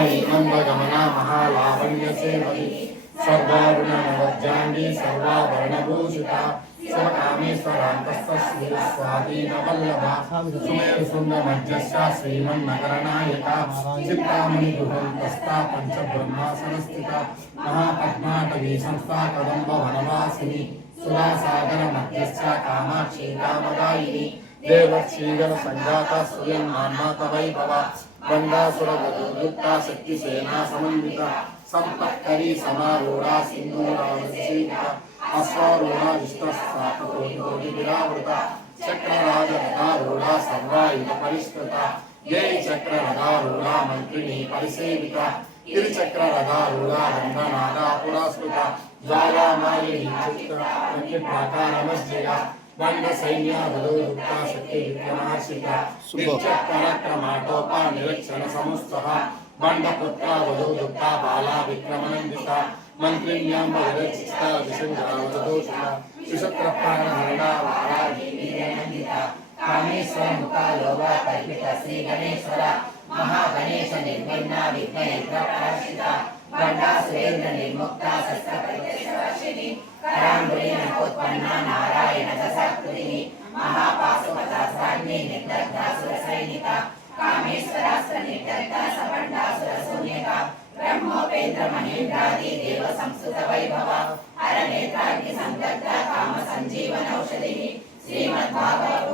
महाकाली मंदगमना महालावण्य सेवकी सर्वारुणवज्जांगी सर्वाभरणभूषिता सर्वकामेश्वरान्तस्वाधीनवल्लभा सुमेरुशृङ्गमध्यस्या श्रीमन्नगरनायका चिन्तामणिगृहन्तस्था पञ्चब्रह्मासनस्थिता महापद्माटवी संस्था कदम्बवनवासिनी सुरासागरमध्यस्या कामाक्षी कामदायिनी देवक्षीगण संघाता सूर्यन्मान्माता वैभवा बंडासुरवधूयुक्ता शक्तिसेना समन्विता संपत्करी समारूढ़ा सिंधूरावृता अश्वारूढ़ा विष्टस्सातकोटिकोटिविरावृता चक्रराजगदारूढ़ा सर्वायुध परिष्कृता जय चक्ररथारूढ़ा मंत्रिणी परिसेविता तिरुचक्ररथारूढ़ा रंगनादा पुरस्कृता ज्वालामालिनी चित्तप्राकारमस्जिता बंड सैन्य बलोयुक्ता शक्ति विक्रमार्चिता नित्यपराक्रमाटोपा निरीक्षण समुस्तः बंड पुत्रा बलोयुक्ता बाला विक्रमनंदिता मंत्रिण्यंब विरचिता विसंगावदोषिता विशत्रप्राणहरणा बाला देवीनंदिता कामेश्वर मुखा लोभा कल्पिता श्री गणेश्वर महागणेश निर्विघ्ना विघ्नयंत्रप्रार्चिता बंडा सुरेंद्र निर्मुक्ता शस्त्र प्रत्यक्षवर्षिणी करांबुली नकोत्पन्ना नारायण दशाकृतिनी महापाशुपदास्त्राग्नि निर्दग्धासुर सैनिका कामेश्वरास्त्र निर्दग्धा सबंडासुर शून्यका ब्रह्मोपेन्द्र महेन्द्रादि देव संस्कृत वैभवा अरनेत्राग्नि संदग्धा काम संजीवन औषधिनी श्रीमद्भागवत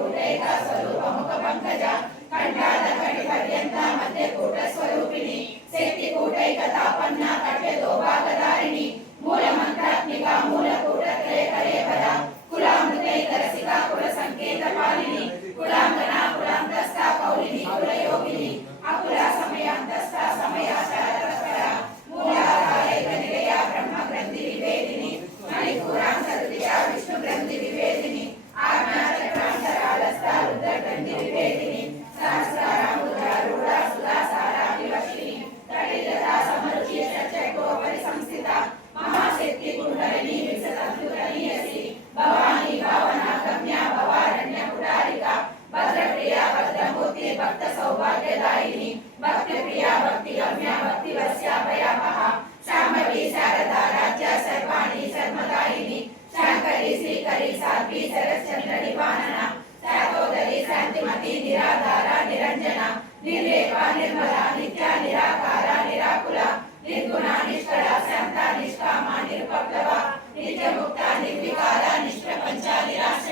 स्वरूप मुख पंकजा कंठाद कटि पर्यंता मध्य कूट स्वरूपिणी शक्ति कूटैकतापन्ना कट्य दोभागधारिणी मूल मंत्रात्मिका मूल कूटत्रय करे पदा कुलामृतैक रसिका कुल संकेत पालिनी कुलांगना कुलांतस्था कौलिनी कुल योगिनी अकुला समयांतस्था समयाचारतस्परा मूलाधारैक निलया ब्रह्म ग्रंथि विवेदिनी मणिपुरां सरुदिशा विष्णु ग्रंथि विवेदिनी आज्ञा चक्रांतरालस्था रुद्र ग्रंथि विवेदिनी सहस्रारां रुद्रारूढा सुधासारा विवशिनी तडिलता समरुचि षट्चक्रोपरि संस्थिता महाशक्ति कुंडलिनी विसतद्युतनीयसी भवानी भावना गम्या भवारण्य कुटारिका भद्रप्रिया भद्रमूर्ति भक्त सौभाग्यदायिनी भक्ति प्रिया